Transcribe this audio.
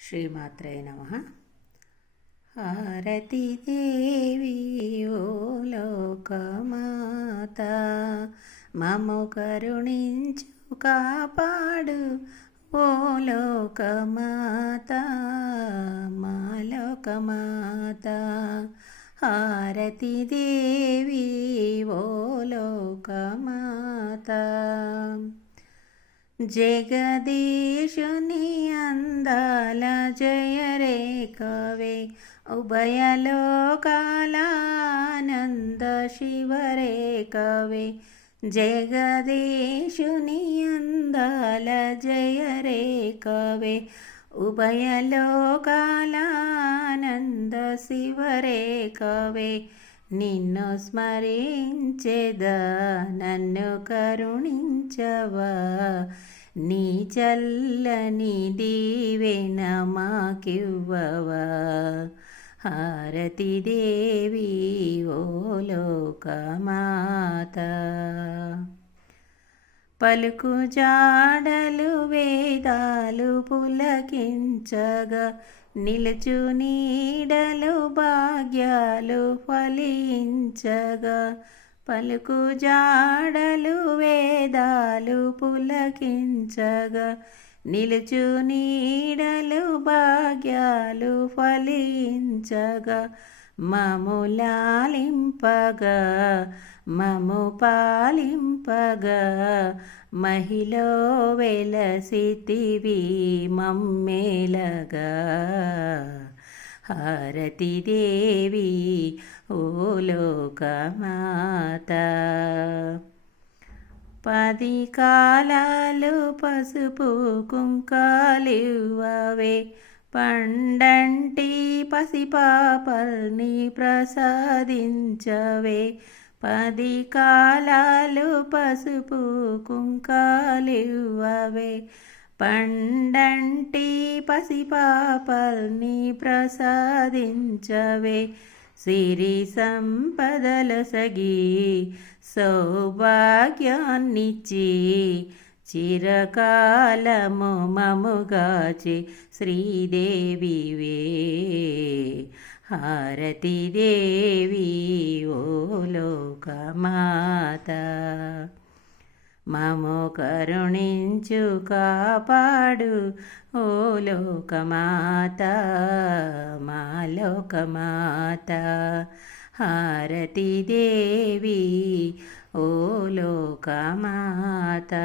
శ్రీమాత్రే నమ. హారతి దేవి ఓ లోకమాత మము కరుణించు కాపాడు ఓ లోకమాత మా లోకమాత. హారతి దేవి ఓ లోకమాత జగదీశుని అందాల జయరేఖవే ఉభయలోకాలానంద శివరేఖవే జగదీశుని అందాల జయరేఖవే ఉభయలోకాలానంద శివరేఖవే నిన్ను స్మరించేదా నన్ను కరుణించవా? నీ చల్లని దీవెన మాకివ్వవా? హారతి దేవి ఓ లోకమాత. పలుకు జాడలు వేదాలు పులకించగా నిలచు నీడలు భాగ్యాలు ఫలించగా పలుకు జాడలు వేదాలు పులకించగా నిలుచు నీడలు భాగ్యాలు ఫలించగా మములాలింపగా మము పాలింపగా మహిళ వెలసితివి మమ్మేలగా. హారతి దేవి ఓ లోకమాత. పది కాలాలు పసుపు కుంకాలివ్వవే పండంటి పసిపాపల్ని ప్రసాదించవే. పది కాలాలు పసుపు కుంకాలివ్వవే. పండంటి పసిపాపల్ని ప్రసాదించవే. సిరి సంపదల సగి సౌభాగ్యాన్నిచ్చి చిరకాలము మముగాచి శ్రీదేవివే హారతి దేవి ఓ లోకమాత. మము కరుణించు కాపాడు ఓ లోకమాత. మా లోకమాత. హారతి దేవి ఓ లోకమాత.